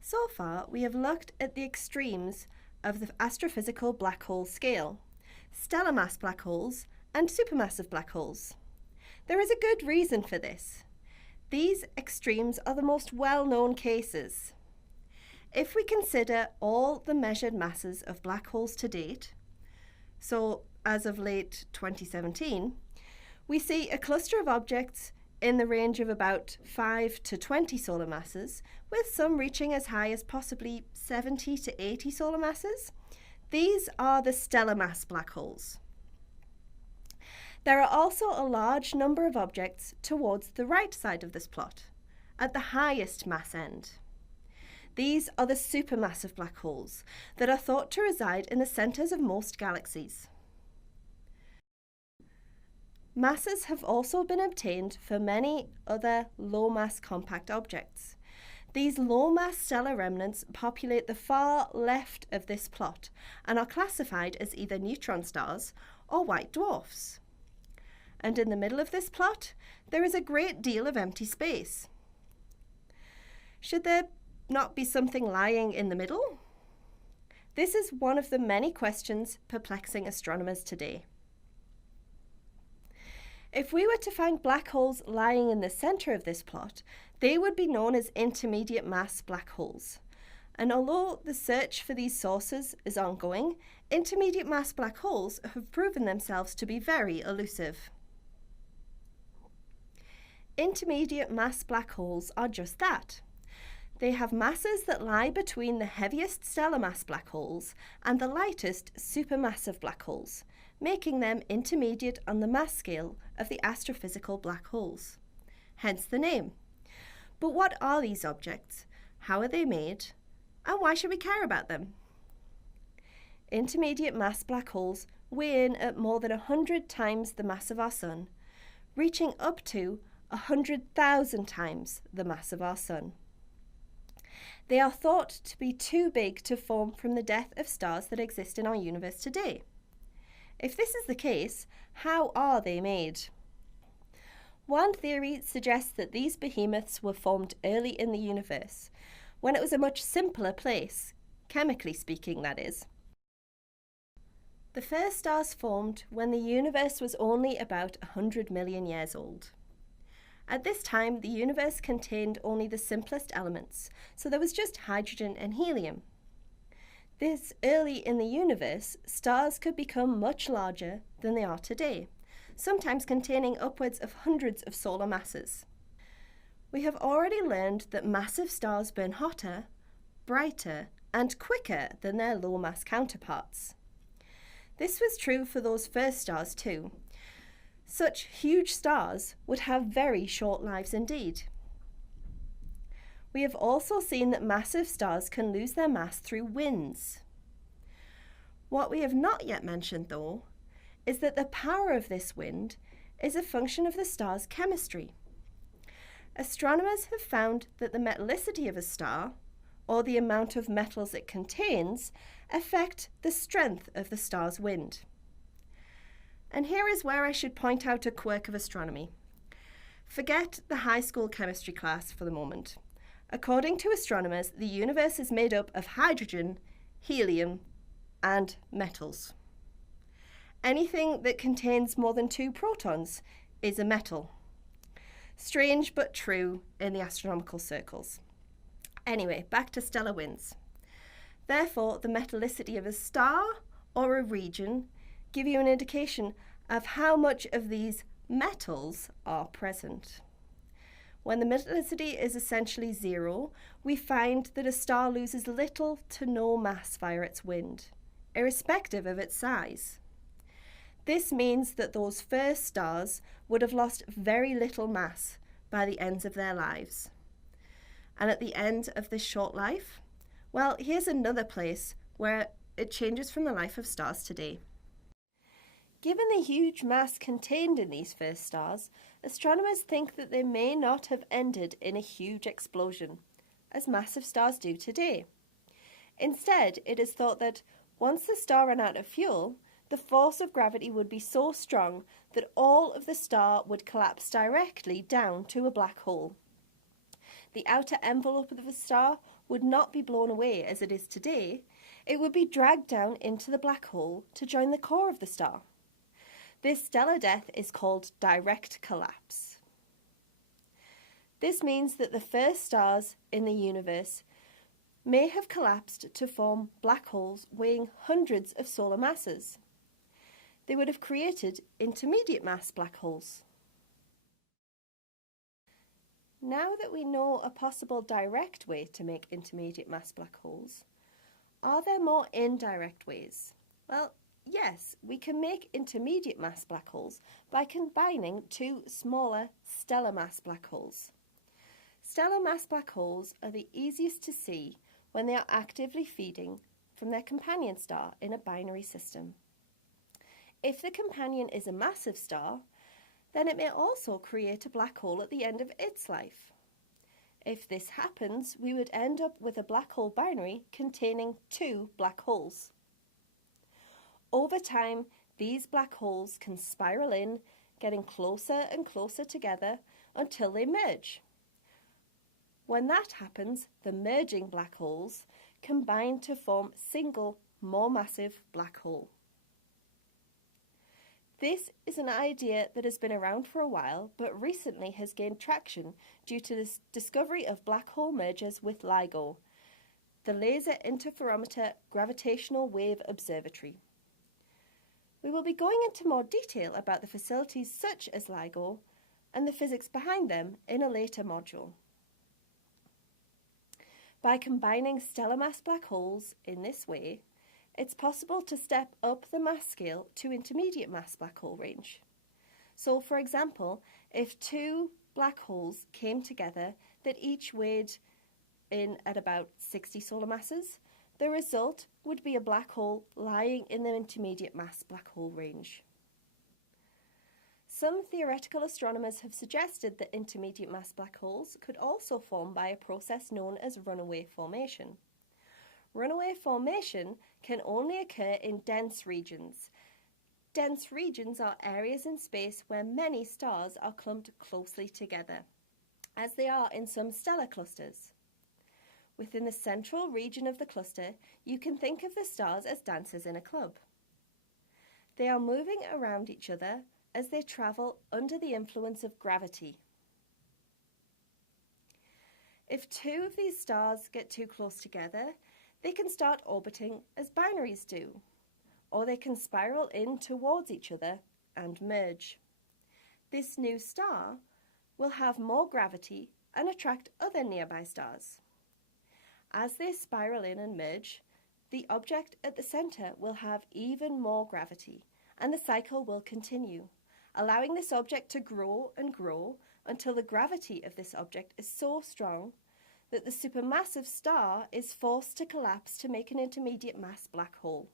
So far, we have looked at the extremes of the astrophysical black hole scale, stellar mass black holes and supermassive black holes. There is a good reason for this. These extremes are the most well-known cases. If we consider all the measured masses of black holes to date, so as of late 2017, we see a cluster of objects in the range of about 5 to 20 solar masses, with some reaching as high as possibly 70 to 80 solar masses. These are the stellar mass black holes. There are also a large number of objects towards the right side of this plot, at the highest mass end. These are the supermassive black holes that are thought to reside in the centres of most galaxies. Masses have also been obtained for many other low-mass compact objects. These low-mass stellar remnants populate the far left of this plot and are classified as either neutron stars or white dwarfs. And in the middle of this plot, there is a great deal of empty space. Should there not be something lying in the middle? This is one of the many questions perplexing astronomers today. If we were to find black holes lying in the centre of this plot, they would be known as intermediate mass black holes. And although the search for these sources is ongoing, intermediate mass black holes have proven themselves to be very elusive. Intermediate mass black holes are just that. They have masses that lie between the heaviest stellar mass black holes and the lightest supermassive black holes, making them intermediate on the mass scale of the astrophysical black holes. Hence the name. But what are these objects? How are they made? And why should we care about them? Intermediate mass black holes weigh in at more than 100 times the mass of our Sun, reaching up to 100,000 times the mass of our Sun. They are thought to be too big to form from the death of stars that exist in our universe today. If this is the case, how are they made? One theory suggests that these behemoths were formed early in the universe, when it was a much simpler place, chemically speaking, that is. The first stars formed when the universe was only about 100 million years old. At this time, the universe contained only the simplest elements, so there was just hydrogen and helium. This early in the universe, stars could become much larger than they are today, sometimes containing upwards of hundreds of solar masses. We have already learned that massive stars burn hotter, brighter, and quicker than their low-mass counterparts. This was true for those first stars too. Such huge stars would have very short lives indeed. We have also seen that massive stars can lose their mass through winds. What we have not yet mentioned, though, is that the power of this wind is a function of the star's chemistry. Astronomers have found that the metallicity of a star, or the amount of metals it contains, affect the strength of the star's wind. And here is where I should point out a quirk of astronomy. Forget the high school chemistry class for the moment. According to astronomers, the universe is made up of hydrogen, helium, and metals. Anything that contains more than 2 protons is a metal. Strange but true in the astronomical circles. Anyway, back to stellar winds. Therefore, the metallicity of a star or a region give you an indication of how much of these metals are present. When the metallicity is essentially 0, we find that a star loses little to no mass via its wind, irrespective of its size. This means that those first stars would have lost very little mass by the ends of their lives. And at the end of this short life, well, here's another place where it changes from the life of stars today. Given the huge mass contained in these first stars, astronomers think that they may not have ended in a huge explosion, as massive stars do today. Instead, it is thought that once the star ran out of fuel, the force of gravity would be so strong that all of the star would collapse directly down to a black hole. The outer envelope of the star would not be blown away as it is today. It would be dragged down into the black hole to join the core of the star. This stellar death is called direct collapse. This means that the first stars in the universe may have collapsed to form black holes weighing hundreds of solar masses. They would have created intermediate mass black holes. Now that we know a possible direct way to make intermediate mass black holes, are there more indirect ways? Well, yes, we can make intermediate mass black holes by combining two smaller stellar mass black holes. Stellar mass black holes are the easiest to see when they are actively feeding from their companion star in a binary system. If the companion is a massive star, then it may also create a black hole at the end of its life. If this happens, we would end up with a black hole binary containing two black holes. Over time, these black holes can spiral in, getting closer and closer together until they merge. When that happens, the merging black holes combine to form a single, more massive black hole. This is an idea that has been around for a while, but recently has gained traction due to the discovery of black hole mergers with LIGO, the Laser Interferometer Gravitational Wave Observatory. We will be going into more detail about the facilities such as LIGO and the physics behind them in a later module. By combining stellar mass black holes in this way, it's possible to step up the mass scale to intermediate mass black hole range. So, for example, if two black holes came together that each weighed in at about 60 solar masses, the result would be a black hole lying in the intermediate mass black hole range. Some theoretical astronomers have suggested that intermediate mass black holes could also form by a process known as runaway formation. Runaway formation can only occur in dense regions. Dense regions are areas in space where many stars are clumped closely together, as they are in some stellar clusters. Within the central region of the cluster, you can think of the stars as dancers in a club. They are moving around each other as they travel under the influence of gravity. If two of these stars get too close together, they can start orbiting as binaries do, or they can spiral in towards each other and merge. This new star will have more gravity and attract other nearby stars. As they spiral in and merge, the object at the center will have even more gravity, and the cycle will continue, allowing this object to grow and grow until the gravity of this object is so strong that the supermassive star is forced to collapse to make an intermediate mass black hole.